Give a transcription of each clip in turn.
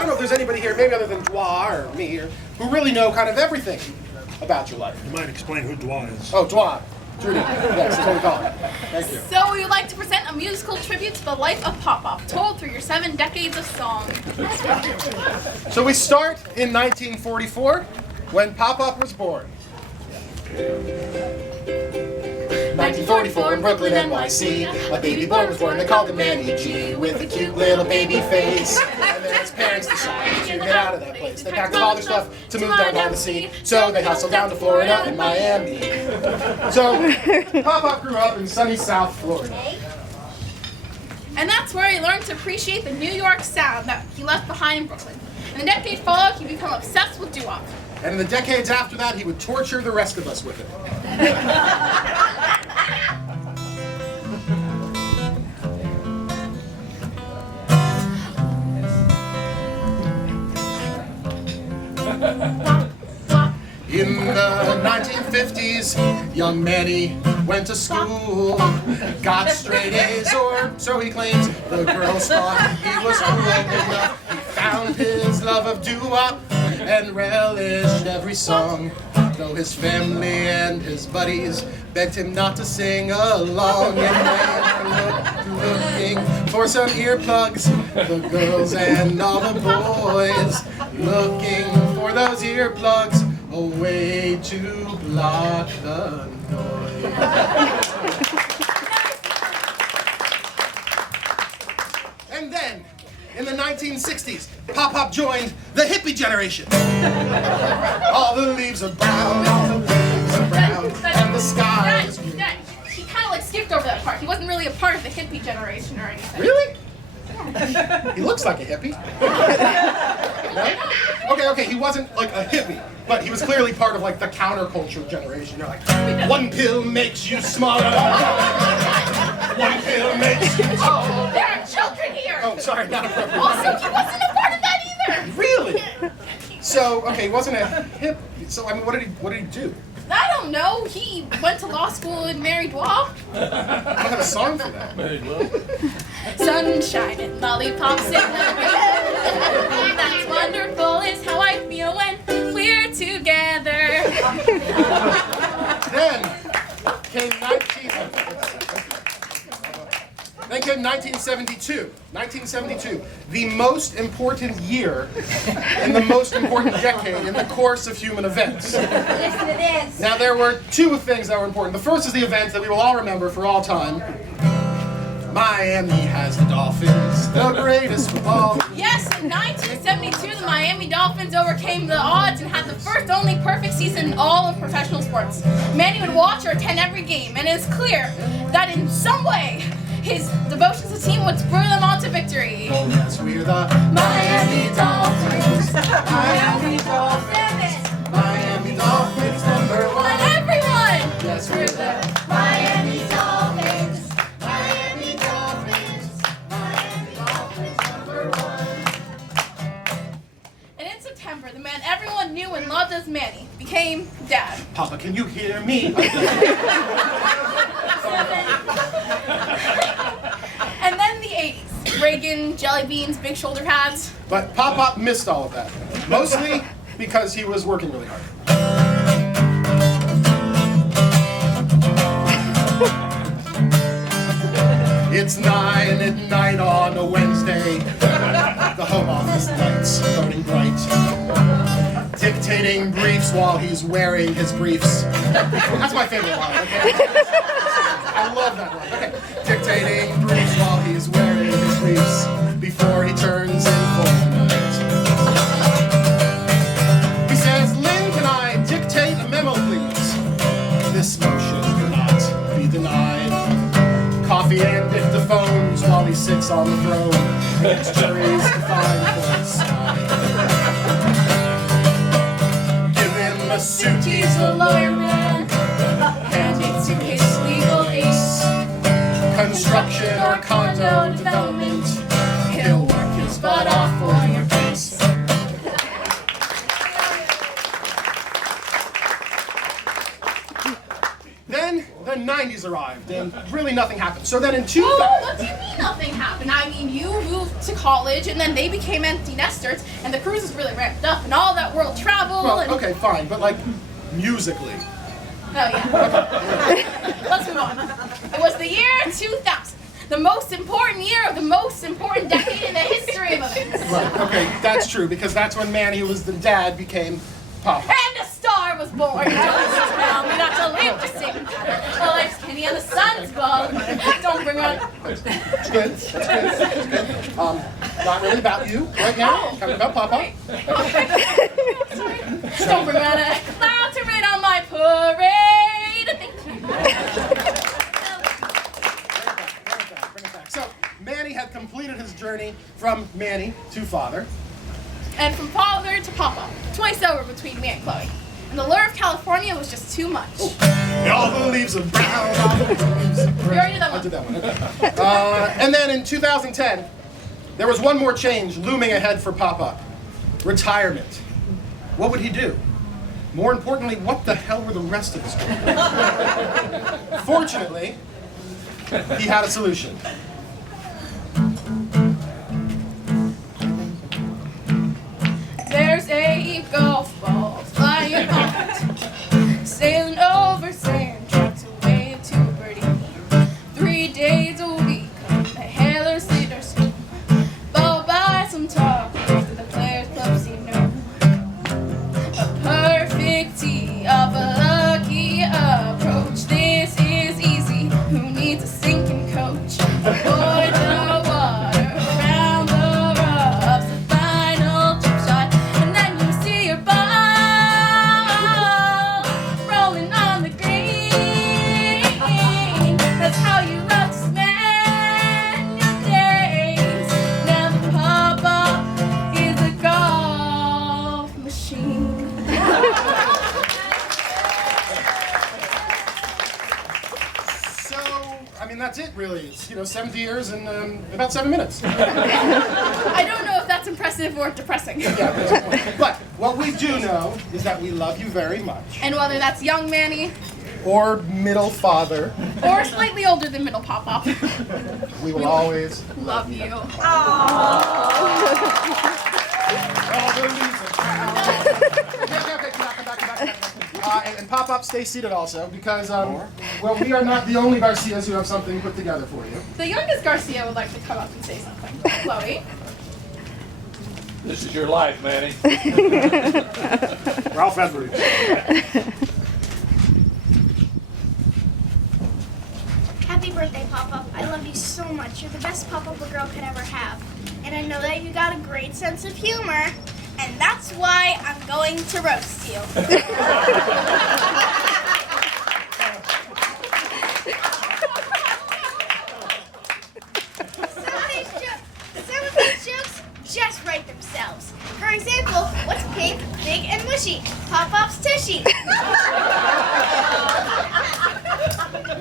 don't know if there's anybody here, maybe other than Dwa or me, or, who really know kind of everything about your life. You might explain who Dwa is. Oh, Dwa. Judy. Yes, that's what we call it. Thank you. So we would like to present a musical tribute to the life of Pop-Pop, told through your 7 decades of song. So we start in 1944, when Pop-Pop was born. 1944 in Brooklyn, NYC. A baby boy was born, they called him Manny G, with a cute little baby face. And then his parents decided to get out of that place. They packed up all their stuff to move down the sea, so they hustled down to Florida and Miami. So Pop-Pop grew up in sunny South Florida. And that's where he learned to appreciate the New York sound that he left behind in Brooklyn. In the decade followed, he became obsessed with doo-wop. And in the decades after that, he would torture the rest of us with it. In the 1950s, young Manny went to school, got straight A's, or so he claims. The girls thought he was cool enough. He found his love of doo-wop and relished every song, though his family and his buddies begged him not to sing along. And they were looking for some earplugs, the girls and all the boys, looking for those earplugs, a way to block the noise. And then, in the 1960s, Pop-Pop joined the hippie generation. All the leaves are brown, all the leaves are brown, and the sky is green. He kind of like skipped over that part. He wasn't really a part of the hippie generation or anything. Really? He looks like a hippie. No? Okay, he wasn't like a hippie, but he was clearly part of like the counterculture generation. You're like, one pill makes you smaller, one pill makes you taller. There are children here! Oh, sorry, not appropriate. Also, he wasn't a part of that either! Really? So, okay, he wasn't a hippie. So, I mean, what did he do? I don't know. He went to law school and married Dwa. I don't have a song for that. Sunshine and lollipops in the rain. That's wonderful is how I feel when we're together. Then came 1972. 1972, the most important year and the most important decade in the course of human events. Yes, it is. Now, there were 2 things that were important. The first is the event that we will all remember for all time. Miami has the Dolphins, the greatest of all. Yes, in 1972, the Miami Dolphins overcame the odds and had the first only perfect season in all of professional sports. Manny would watch or attend every game, and it is clear that in some way, his devotion to the team would spur them on to victory. Yes, we're the Miami Dolphins. Miami Dolphins. Miami Dolphins #1. And everyone! Yes, we're the Miami Dolphins. Miami Dolphins. Miami Dolphins #1. And in September, the man everyone knew and loved as Manny became Dad. Papa, can you hear me? And then the 80s. Reagan, jelly beans, big shoulder pads. But Pop-Pop missed all of that. Mostly because he was working really hard. It's 9 at night on a Wednesday. The home office lights burning bright. Dictating briefs while he's wearing his briefs. That's my favorite line. Okay? I love that line. Okay. Dictating briefs while he's wearing his briefs before he turns in for the night. He says, "Lynn, can I dictate a memo, please? This motion cannot be denied." Coffee and dictaphones while he sits on the throne. Gets juries to find for his side. Give him a suit, he's a lawyer man. Hand it to his legal ace. Construction or condo development. He'll work his butt off for your face. Then the 90s arrived, and really nothing happened. So then in 2000... Oh, what do you mean nothing happened. I mean, you moved to college, and then they became empty nesters, and the cruises really ramped up, and all that world travel. Well, and... okay, fine, but like musically. Oh, yeah. Let's move on. It was the year 2000. The most important year of the most important decade in the history of events. Right, okay, that's true, because that's when Manny, who was the dad, became Papa. And a star was born. Don't tell me not to live to sing. The life's Kenny and the sun's above. Don't bring on... That's good, that's good, that's good. Not really about you right now, kind of about Papa. Sorry. Don't bring on a cloud to rain on my parade. Thank you. Bring it back. So, Manny had completed his journey from Manny to father. And from father to Papa, twice over between me and Chloe. And the lure of California was just too much. Oh. And all the leaves are brown, all the leaves are brown. We already did that I one. did that one, okay. And then in 2010, there was one more change looming ahead for Papa. Retirement. What would he do? More importantly, what the hell were the rest of us doing? Fortunately, he had a solution. There's a golf ball flying off, sailing over sand, trying to wave to a birdie. 3 days a week, the hailers lead their school, followed by some talk after the players' club seem new. A perfect tee of a lucky approach. This is easy. Who needs a sinking coach? Avoid the water around the roughs. The final chip shot, and then you see your ball rolling on the green. That's how you love to spend your days. Now the Papa is a golf machine. So, I mean, that's it, really. It's, 70 years and about 7 minutes. I don't know if that's impressive or depressing. Yeah, that's the point. But what we do know is that we love you very much. And whether that's young Manny Or middle father, or slightly older than middle Pop-Pop, we will always love you. all the leaves are brown. Okay, come back. And Pop-Up, stay seated also, because, well, we are not the only Garcias who have something put together for you. The youngest Garcia would like to come up and say something. Chloe. This is your life, Manny. Ralph Edwards. Happy birthday, Pop-Up. I love you so much. You're the best Pop-Up a girl could ever have. And I know that you got a great sense of humor, and that's why I'm going to roast you. Some of these jokes just write themselves. For example, what's pink, big, and mushy? Pop-Pop's tushy.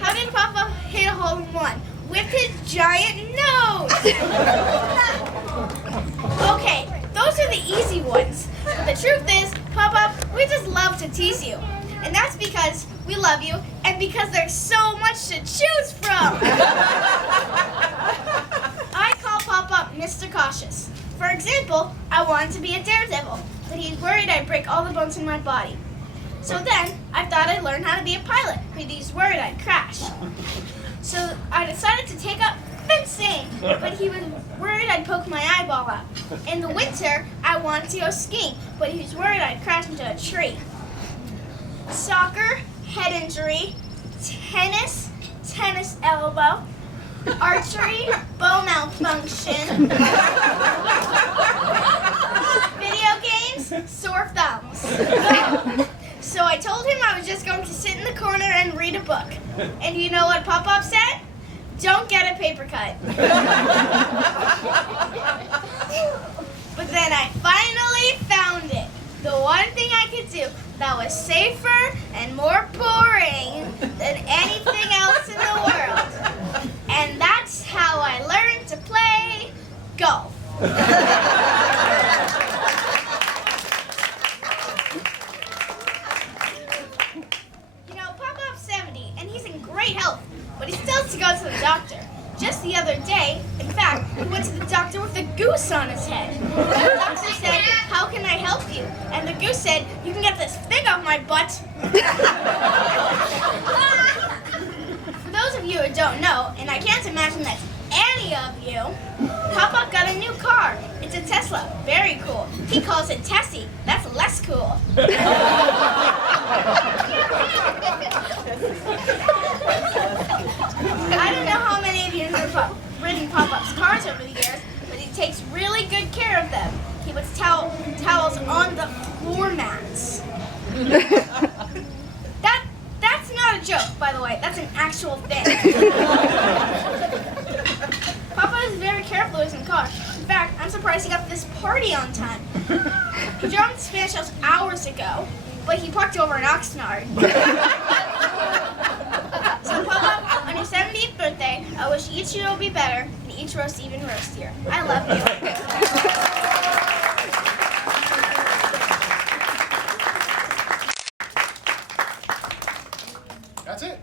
How did Pop-Up hit a hole in one? With his giant nose! Okay, those are the easy ones. But the truth is, Pop-Up, we just love to tease you. And that's because we love you and because there's so much to choose from! I call Pop-Up Mr. Cautious. For example, I wanted to be a daredevil, but he's worried I'd break all the bones in my body. So then, I thought I'd learn how to be a pilot, but he's worried I'd crash. So I decided to take up fencing, but he was worried I'd poke my eyeball out. In the winter, I wanted to go skiing, but he was worried I'd crash into a tree. Soccer, head injury. Tennis, tennis elbow. Archery, bow malfunction. Video games, sore thumbs. So I told him I was just going to sit in the corner and read a book. And you know what Pop-Pop said? Don't get a paper cut. But then I finally found it. The one thing I could do that was safer and more boring than anything else in the world. And that's how I learned to play golf. Pop-Pop's 70, and he's in great health, but he still has to go to the doctor. Just the other day, said, "You can get this thing off my butt." For those of you who don't know, and I can't imagine that's any of you, Pop-Pop got a new car. It's a Tesla. Very cool. He calls it Tessie. That's less cool. I don't know how many of you have ridden Pop-Pop's cars over the years, but he takes really good care of them. He puts towels on the floor mats. That's not a joke, by the way. That's an actual thing. Papa is very careful with his car. In fact, I'm surprised he got to this party on time. He drove to Spanish House hours ago, but he parked over in Oxnard. So, Papa, on your 70th birthday, I wish each year will be better and each roast even roastier. I love you. That's it.